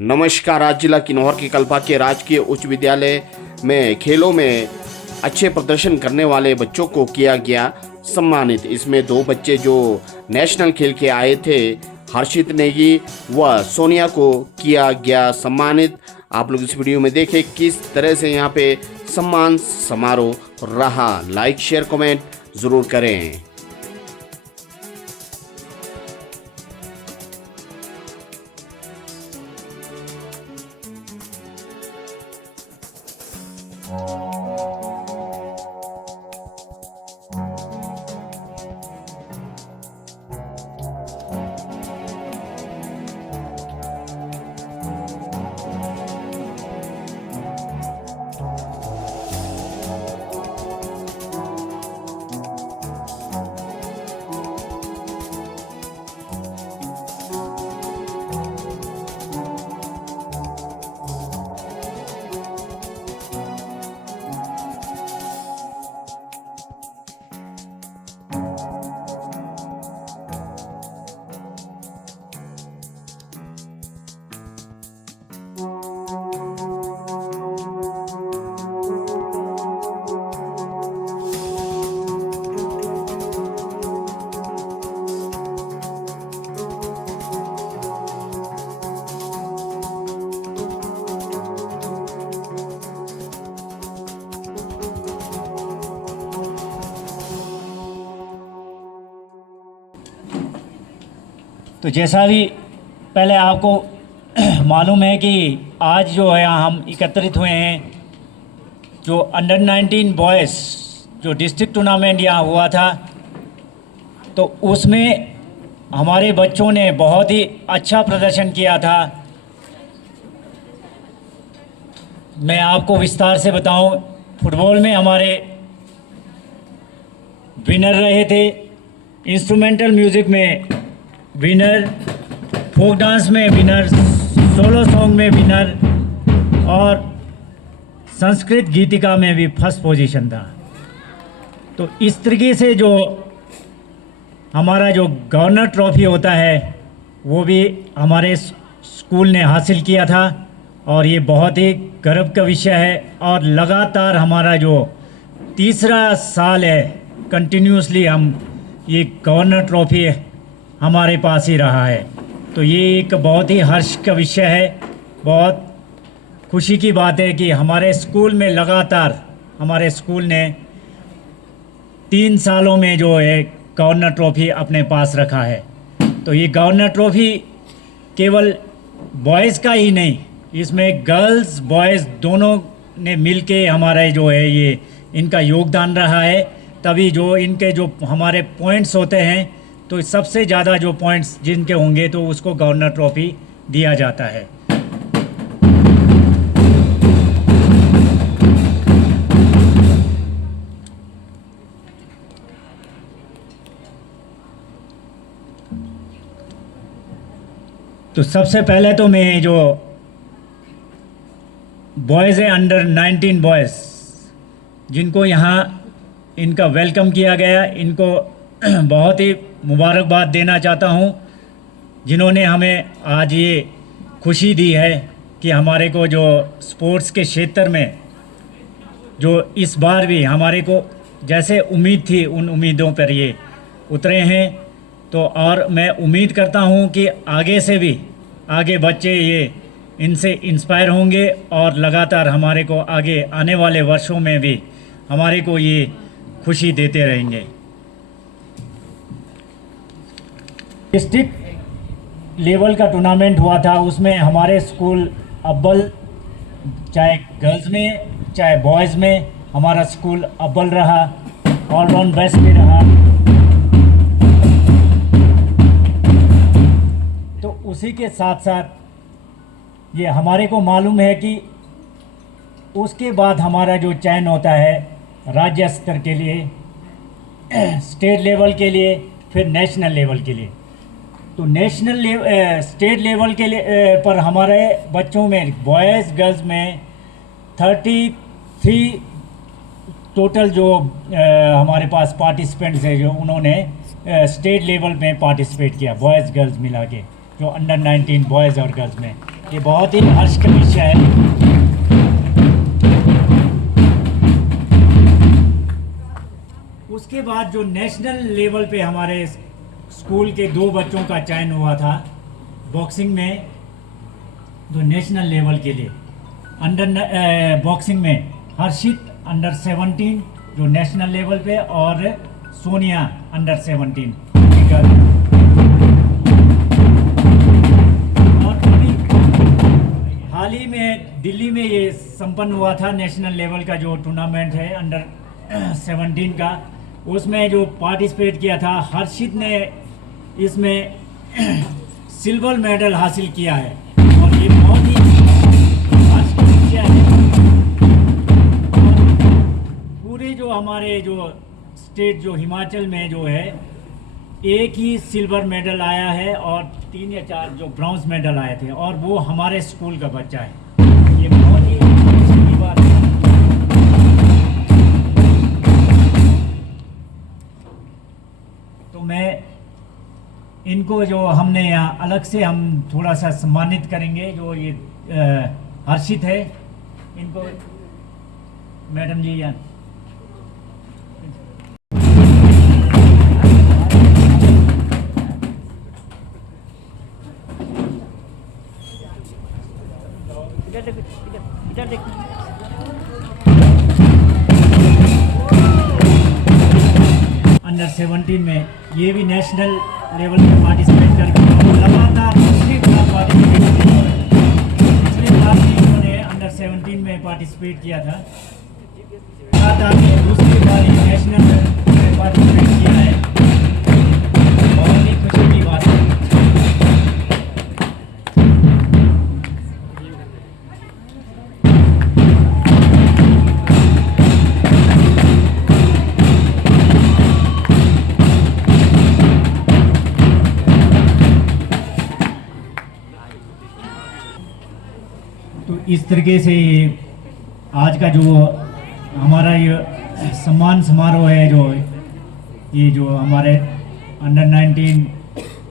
नमस्कार। आज जिला किन्नौर के कल्पा के राजकीय उच्च विद्यालय में खेलों में अच्छे प्रदर्शन करने वाले बच्चों को किया गया सम्मानित। इसमें दो बच्चे जो नेशनल खेल के आए थे, हर्षित नेगी व सोनिया को किया गया सम्मानित। आप लोग इस वीडियो में देखें किस तरह से यहाँ पे सम्मान समारोह रहा। लाइक शेयर कमेंट ज़रूर करें। तो जैसा भी पहले आपको मालूम है कि आज जो है हम एकत्रित हुए हैं, जो अंडर 19 बॉयज़ जो डिस्ट्रिक्ट टूर्नामेंट यहाँ हुआ था, तो उसमें हमारे बच्चों ने बहुत ही अच्छा प्रदर्शन किया था। मैं आपको विस्तार से बताऊं, फुटबॉल में हमारे विनर रहे थे, इंस्ट्रूमेंटल म्यूज़िक में विनर, फोक डांस में विनर, सोलो सॉन्ग में विनर और संस्कृत गीतिका में भी फर्स्ट पोजीशन था। तो इस तरीके से जो हमारा जो गवर्नर ट्रॉफी होता है वो भी हमारे स्कूल ने हासिल किया था और ये बहुत ही गर्व का विषय है। और लगातार हमारा जो तीसरा साल है कंटिन्यूसली हम ये गवर्नर ट्रॉफी हमारे पास ही रहा है। तो ये एक बहुत ही हर्ष का विषय है, बहुत खुशी की बात है कि हमारे स्कूल में लगातार हमारे स्कूल ने 3 सालों में जो है गवर्नर ट्रॉफी अपने पास रखा है। तो ये गवर्नर ट्रॉफी केवल बॉयज़ का ही नहीं, इसमें गर्ल्स बॉयज़ दोनों ने मिलके हमारा जो है ये इनका योगदान रहा है। तभी जो इनके जो हमारे पॉइंट्स होते हैं, तो सबसे ज़्यादा जो पॉइंट्स जिनके होंगे तो उसको गवर्नर ट्रॉफी दिया जाता है। तो सबसे पहले तो मैं जो बॉयज़ है अंडर 19 बॉयज़ जिनको यहाँ इनका वेलकम किया गया, इनको बहुत ही मुबारकबाद देना चाहता हूँ, जिन्होंने हमें आज ये खुशी दी है कि हमारे को जो स्पोर्ट्स के क्षेत्र में जो इस बार भी हमारे को जैसे उम्मीद थी उन उम्मीदों पर ये उतरे हैं। तो और मैं उम्मीद करता हूँ कि आगे से भी आगे बच्चे ये इनसे इंस्पायर होंगे और लगातार हमारे को आगे आने वाले वर्षों में भी हमारे को ये खुशी देते रहेंगे। डिस्ट्रिक्ट लेवल का टूर्नामेंट हुआ था, उसमें हमारे स्कूल अव्वल, चाहे गर्ल्स में चाहे बॉयज़ में हमारा स्कूल अव्वल रहा, ऑलराउंड बेस्ट भी रहा। तो उसी के साथ साथ ये हमारे को मालूम है कि उसके बाद हमारा जो चयन होता है राज्य स्तर के लिए, स्टेट लेवल के लिए, फिर नेशनल लेवल के लिए। तो स्टेट लेवल के लिए पर हमारे बच्चों में बॉयज़ गर्ल्स में 33 टोटल जो हमारे पास पार्टिसिपेंट्स हैं जो उन्होंने स्टेट लेवल में पार्टिसिपेट किया, बॉयज़ गर्ल्स मिला के, जो अंडर 19 बॉयज़ और गर्ल्स में ये बहुत ही हर्ष का विषय है। उसके बाद जो नेशनल लेवल पे हमारे स्कूल के 2 बच्चों का चयन हुआ था बॉक्सिंग में, जो नेशनल लेवल के लिए अंडर बॉक्सिंग में हर्षित अंडर 17 जो नेशनल लेवल पे, और सोनिया अंडर 17 गर्ल। और अभी हाल ही में दिल्ली में ये संपन्न हुआ था नेशनल लेवल का जो टूर्नामेंट है अंडर 17 का, उसमें जो पार्टिसिपेट किया था हर्षित ने इसमें सिल्वर मेडल हासिल किया है। और ये बहुत ही हर्ष की विषय है। पूरे जो हमारे जो स्टेट जो हिमाचल में जो है एक ही सिल्वर मेडल आया है और 3 या 4 जो ब्रॉन्ज मेडल आए थे, और वो हमारे स्कूल का बच्चा है। ये बहुत ही अच्छी की बात है। तो मैं इनको जो हमने यहाँ अलग से हम थोड़ा सा सम्मानित करेंगे, जो ये हर्षित है, इनको मैडम जी यहाँ इधर देखो। अंडर 17 में ये भी नेशनल लेवल पे पार्टिसिपेट करके लगातार दूसरी बार पार्टिसिपेट किया है। पिछले बार भी इन्होंने अंडर 17 में पार्टिसिपेट किया था, लगातार दूसरी बार नेशनल में पार्टिसिपेट किया है। बहुत ही खुशी की बात है। तो इस तरीके से आज का जो हमारा ये सम्मान समारोह है, जो हमारे अंडर 19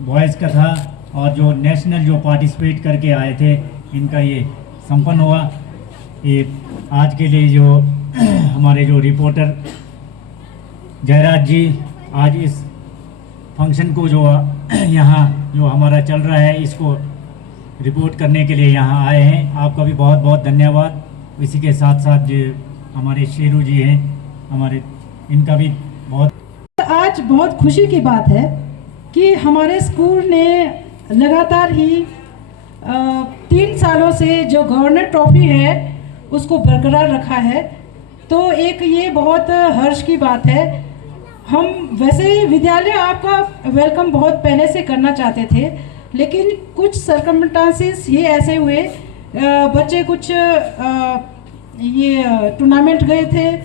बॉयज़ का था और जो नेशनल जो पार्टिसिपेट करके आए थे, इनका ये संपन्न हुआ। ये आज के लिए जो हमारे जो रिपोर्टर जयराज जी आज इस फंक्शन को जो यहाँ जो हमारा चल रहा है इसको रिपोर्ट करने के लिए यहाँ आए हैं, आपका भी बहुत बहुत धन्यवाद। इसी के साथ साथ जो हमारे शेरू जी हैं हमारे, इनका भी बहुत। आज बहुत खुशी की बात है कि हमारे स्कूल ने लगातार ही 3 सालों से जो गवर्नर ट्रॉफी है उसको बरकरार रखा है। तो एक ये बहुत हर्ष की बात है। हम वैसे ही विद्यालय आपका वेलकम बहुत पहले से करना चाहते थे, लेकिन कुछ सर्कमस्टांसेस ही ऐसे हुए, बच्चे कुछ ये टूर्नामेंट गए थे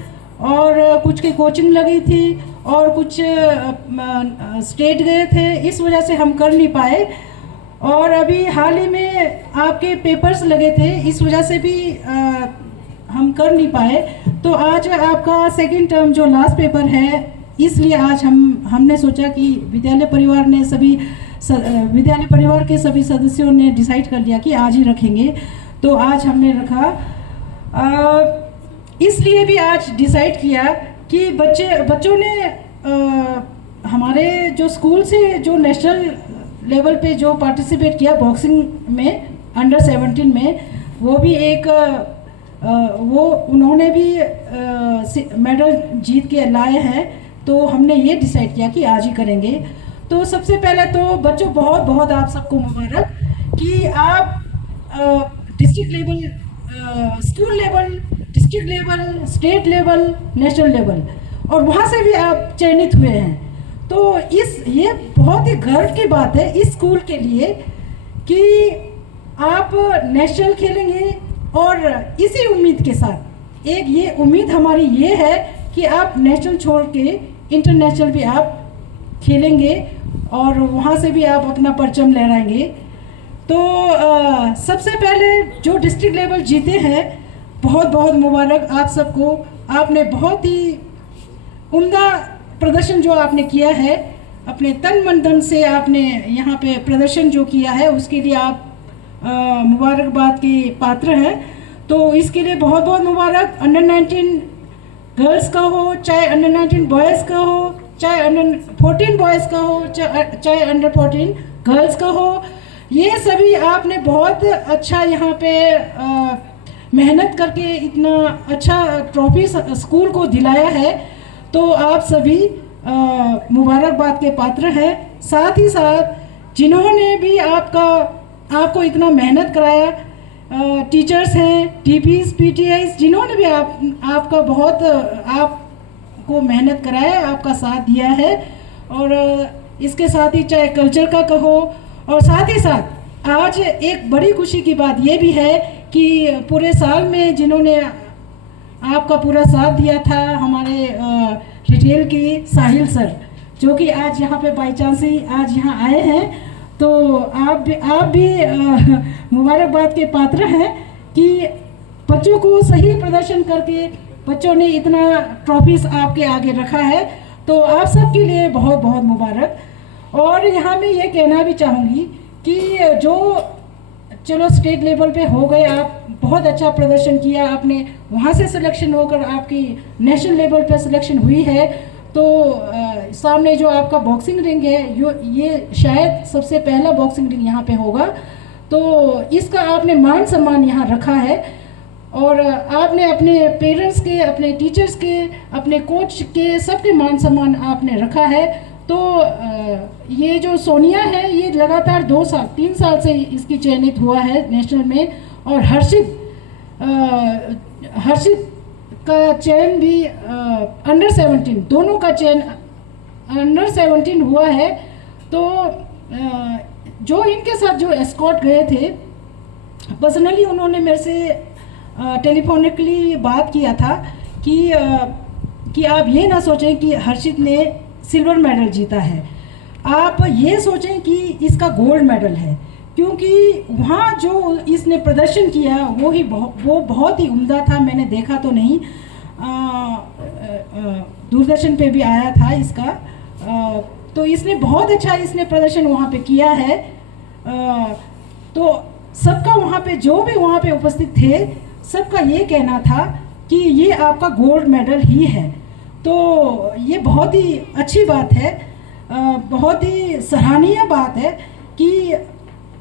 और कुछ की कोचिंग लगी थी और कुछ स्टेट गए थे, इस वजह से हम कर नहीं पाए। और अभी हाल ही में आपके पेपर्स लगे थे, इस वजह से भी हम कर नहीं पाए। तो आज आपका सेकंड टर्म जो लास्ट पेपर है, इसलिए आज हमने सोचा कि विद्यालय परिवार के सभी सदस्यों ने डिसाइड कर लिया कि आज ही रखेंगे। तो आज हमने रखा, इसलिए भी आज डिसाइड किया कि बच्चों ने हमारे जो स्कूल से जो नेशनल लेवल पे जो पार्टिसिपेट किया बॉक्सिंग में अंडर 17 में, वो भी एक वो उन्होंने भी मेडल जीत के लाए हैं। तो हमने ये डिसाइड किया कि आज ही करेंगे। तो सबसे पहले तो बच्चों बहुत बहुत आप सबको मुबारक कि आप district level, school level, district level, state level, national level और वहाँ से भी आप चयनित हुए हैं। तो ये बहुत ही गर्व की बात है इस स्कूल के लिए कि आप नेशनल खेलेंगे। और इसी उम्मीद के साथ एक ये उम्मीद हमारी ये है कि आप नेशनल छोड़ के इंटरनेशनल भी आप खेलेंगे और वहाँ से भी आप अपना परचम लहराएंगे। तो सबसे पहले जो डिस्ट्रिक्ट लेवल जीते हैं, बहुत बहुत मुबारक आप सबको। आपने बहुत ही उम्दा प्रदर्शन जो आपने किया है, अपने तन मन धन से आपने यहाँ पे प्रदर्शन जो किया है, उसके लिए आप मुबारकबाद के पात्र हैं। तो इसके लिए बहुत बहुत मुबारक। अंडर 19 गर्ल्स का हो, चाहे अंडर 19 बॉयज़ का हो, चाहे अंडर 14 बॉयज़ का हो, चाहे अंडर 14 गर्ल्स का हो, ये सभी आपने बहुत अच्छा यहाँ पे मेहनत करके इतना अच्छा ट्रॉफी स्कूल को दिलाया है। तो आप सभी मुबारकबाद के पात्र हैं। साथ ही साथ जिन्होंने भी आपको इतना मेहनत कराया, टीचर्स हैं, टीपीज, पीटीआईज, जिन्होंने भी आपका बहुत आपको मेहनत कराया, आपका साथ दिया है। और इसके साथ ही चाहे कल्चर का कहो, और साथ ही साथ आज एक बड़ी खुशी की बात ये भी है कि पूरे साल में जिन्होंने आपका पूरा साथ दिया था, हमारे रिटेल की साहिल सर, जो कि आज यहाँ पे बाई चांस ही आज यहाँ आए हैं। तो आप भी मुबारकबाद के पात्र हैं कि बच्चों को सही प्रदर्शन करके बच्चों ने इतना ट्रॉफीज आपके आगे रखा है। तो आप सबके लिए बहुत बहुत मुबारक। और यहाँ मैं ये कहना भी चाहूँगी कि जो चलो स्टेट लेवल पे हो गए, आप बहुत अच्छा प्रदर्शन किया, आपने वहाँ से सिलेक्शन होकर आपकी नेशनल लेवल पे सिलेक्शन हुई है। तो सामने जो आपका बॉक्सिंग रिंग है, ये शायद सबसे पहला बॉक्सिंग रिंग यहाँ पे होगा। तो इसका आपने मान सम्मान यहाँ रखा है, और आपने अपने पेरेंट्स के, अपने टीचर्स के, अपने कोच के, सबके मान सम्मान आपने रखा है। तो ये जो सोनिया है, ये लगातार 3 साल से इसकी चयनित हुआ है नेशनल में। और हर्षित का चयन भी अंडर 17, दोनों का चयन अंडर 17 हुआ है। तो जो इनके साथ जो एस्कॉर्ट गए थे, पर्सनली उन्होंने मेरे से टेलीफोनिकली बात किया था कि आप ये ना सोचें कि हर्षित ने सिल्वर मेडल जीता है, आप ये सोचें कि इसका गोल्ड मेडल है। क्योंकि वहाँ जो इसने प्रदर्शन किया वो बहुत ही उम्दा था। मैंने देखा तो नहीं, दूरदर्शन पे भी आया था इसका। तो इसने बहुत अच्छा प्रदर्शन वहाँ पे किया है। तो सबका वहाँ पे जो भी वहाँ पे उपस्थित थे, सबका ये कहना था कि ये आपका गोल्ड मेडल ही है। तो ये बहुत ही अच्छी बात है, बहुत ही सराहनीय बात है कि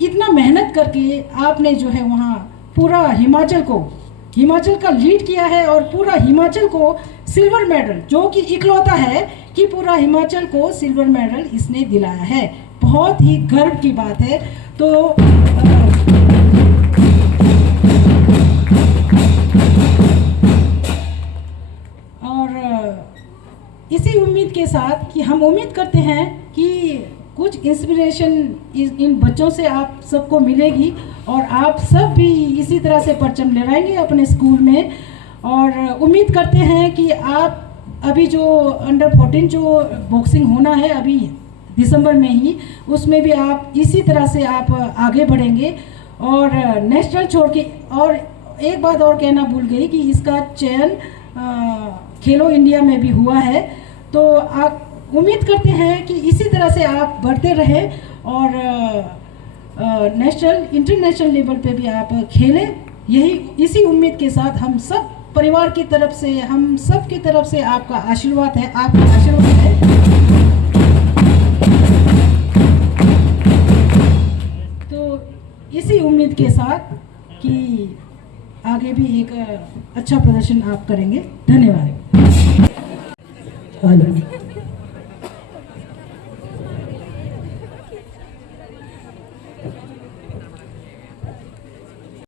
इतना मेहनत करके आपने जो है वहाँ पूरा हिमाचल का लीड किया है, और पूरा हिमाचल को सिल्वर मेडल, जो कि इकलौता है कि पूरा हिमाचल को सिल्वर मेडल इसने दिलाया है। बहुत ही गर्व की बात है। तो इसी उम्मीद के साथ कि हम उम्मीद करते हैं कि कुछ इंस्पिरेशन इन बच्चों से आप सबको मिलेगी, और आप सब भी इसी तरह से परचम लहराएंगे अपने स्कूल में। और उम्मीद करते हैं कि आप अभी जो अंडर 14 जो बॉक्सिंग होना है अभी दिसंबर में ही, उसमें भी आप इसी तरह से आप आगे बढ़ेंगे। और नेशनल छोड़ के, और एक बात और कहना भूल गई कि इसका चयन खेलो इंडिया में भी हुआ है। तो आप उम्मीद करते हैं कि इसी तरह से आप बढ़ते रहें, और नेशनल इंटरनेशनल लेवल पे भी आप खेलें। इसी उम्मीद के साथ हम सब परिवार की तरफ से, हम सब की तरफ से आपका आशीर्वाद है, आपका आशीर्वाद है। तो इसी उम्मीद के साथ कि आगे भी एक अच्छा प्रदर्शन आप करेंगे। धन्यवाद।